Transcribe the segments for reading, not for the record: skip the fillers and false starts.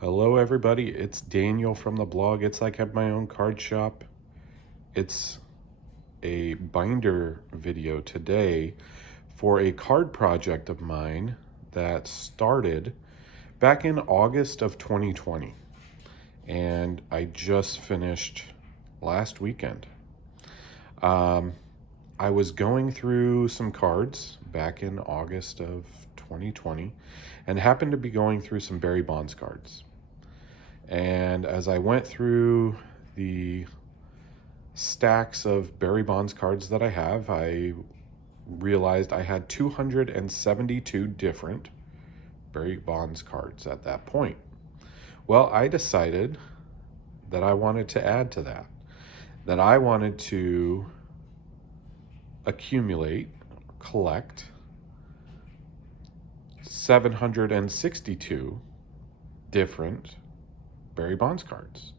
Hello everybody, it's Daniel from the blog It's Like I Have My Own Card Shop. It's a binder video today for a card project of mine that started back in August of 2020 and I just finished last weekend. I was going through some cards back in August of 2020 and happened to be going through some Barry Bonds cards. And as I went through the stacks of Barry Bonds cards that I have, I realized I had 272 different Barry Bonds cards at that point. Well, I decided that I wanted to add to that I wanted to collect 762 different Barry Bonds cards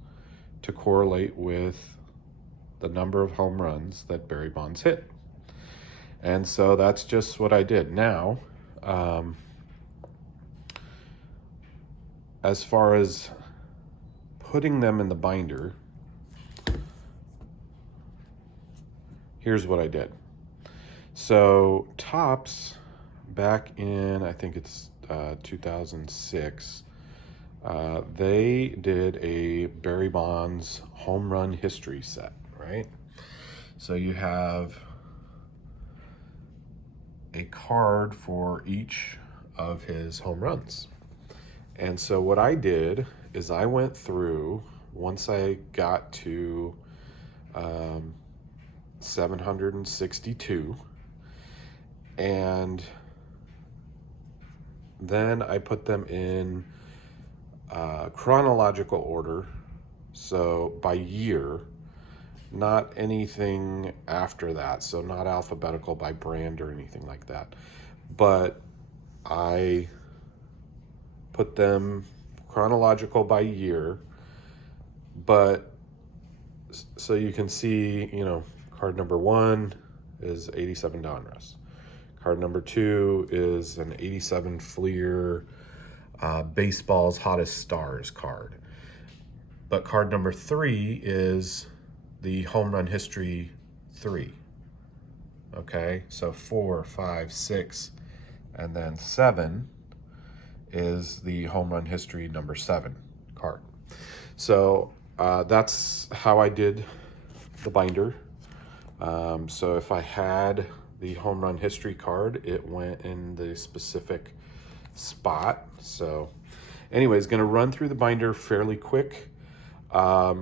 to correlate with the number of home runs that Barry Bonds hit. And so that's just what I did. Now, as far as putting them in the binder, here's what I did. So Topps, back in, I think it's 2006, they did a Barry Bonds home run history set, right? So you have a card for each of his home runs. And so what I did is I went through, once I got to 762, and then I put them in chronological order, so by year, not anything after that, so not alphabetical by brand or anything like that, but I put them chronological by year. But so you can see, card number 1 is 87 Donruss. Card number 2 is an 87 Fleer Baseball's Hottest Stars card. But card number 3 is the Home Run History 3. Okay, so 4, 5, 6, and then 7 is the Home Run History number 7 card. So that's how I did the binder. So if I had the Home Run History card, it went in the specific spot. So anyways, going to run through the binder fairly quick. I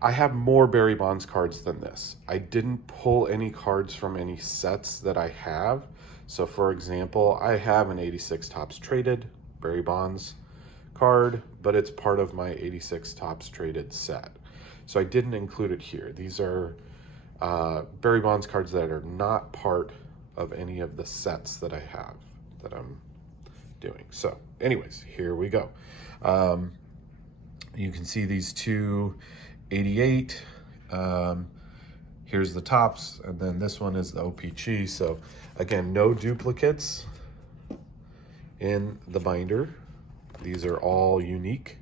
have more Barry Bonds cards than this. I didn't pull any cards from any sets that I have. So for example, I have an 86 Topps Traded Barry Bonds card, but it's part of my 86 Topps Traded set. So I didn't include it here. These are Barry Bonds cards that are not part of any of the sets that I have that I'm doing. So anyways, here we go. You can see these two 88. Here's the Topps, and then this one is the OPC. So again, no duplicates in the binder. These are all unique.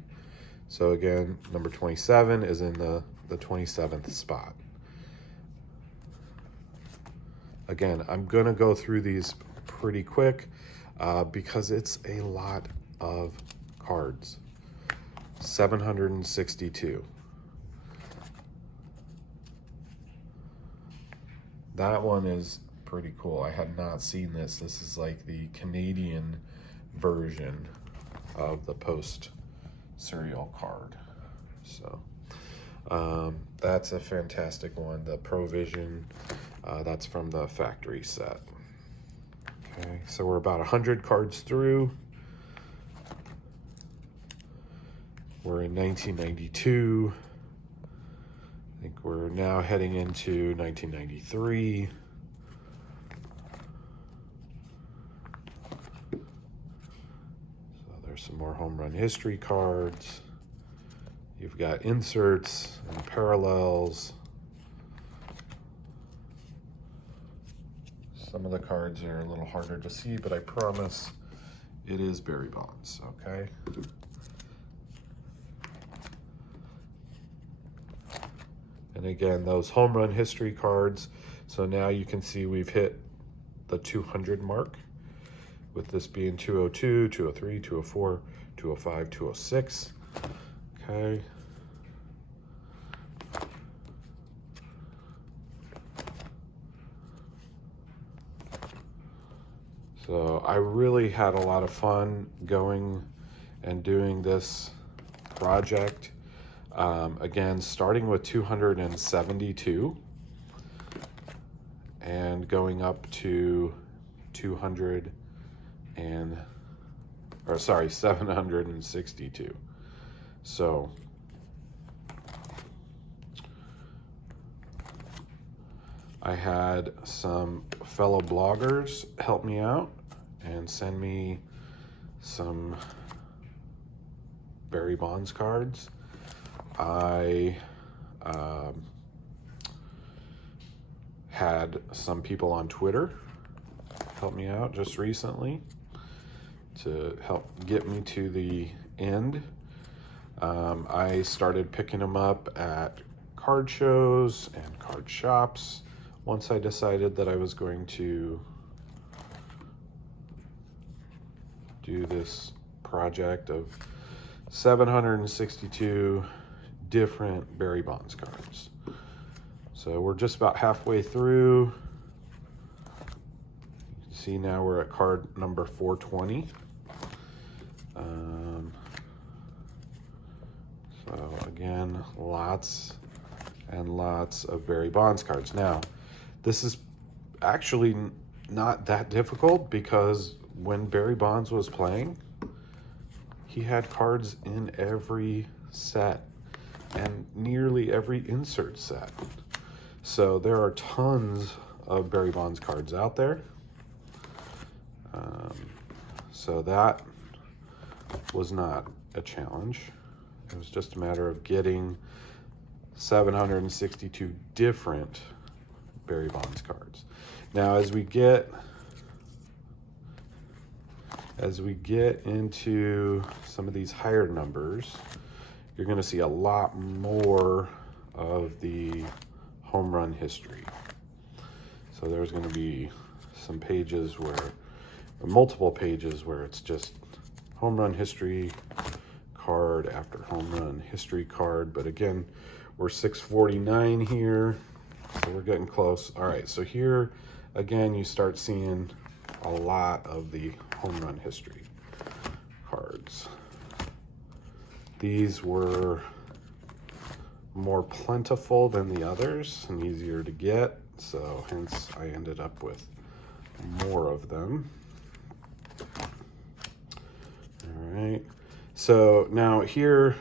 So again, number 27 is in the 27th spot. Again, I'm gonna go through these pretty quick because it's a lot of cards. 762. That one is pretty cool. I had not seen this. This is like the Canadian version of the Post cereal card. So that's a fantastic one. The Provision, that's from the factory set. Okay, so we're about 100 cards through. We're in 1992. I think we're now heading into 1993. So there's some more home run history cards. You've got inserts and parallels. Some of the cards are a little harder to see, but I promise it is Barry Bonds, okay? And again, those home run history cards. So now you can see we've hit the 200 mark, with this being 202, 203, 204, 205, 206. Okay. So I really had a lot of fun going and doing this project. Again, starting with 272 and going up to 762. So I had some fellow bloggers help me out and send me some Barry Bonds cards. I had some people on Twitter help me out just recently to help get me to the end. I started picking them up at card shows and card shops once I decided that I was going to do this project of 762 different Barry Bonds cards. So we're just about halfway through. See, now we're at card number 420. So again, lots and lots of Barry Bonds cards. Now, this is actually not that difficult, because when Barry Bonds was playing, he had cards in every set and nearly every insert set. So there are tons of Barry Bonds cards out there. So that was not a challenge. It was just a matter of getting 762 different Barry Bonds cards. Now, as we get into some of these higher numbers, you're going to see a lot more of the home run history. So there's going to be some pages multiple pages where it's just home run history card after home run history card. But again, we're 649 here, so we're getting close. All right, so here again, you start seeing a lot of the home run history cards. These were more plentiful than the others and easier to get, so hence I ended up with more of them. All right, so now here,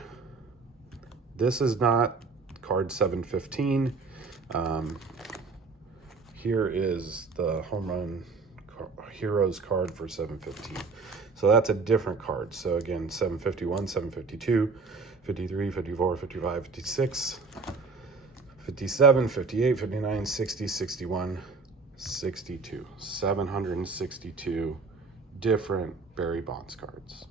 this is not card 715. Here is the home run heroes card for 715. So that's a different card. So again, 751, 752, 53, 54, 55, 56, 57, 58, 59, 60, 61, 62. 762 different Barry Bonds cards.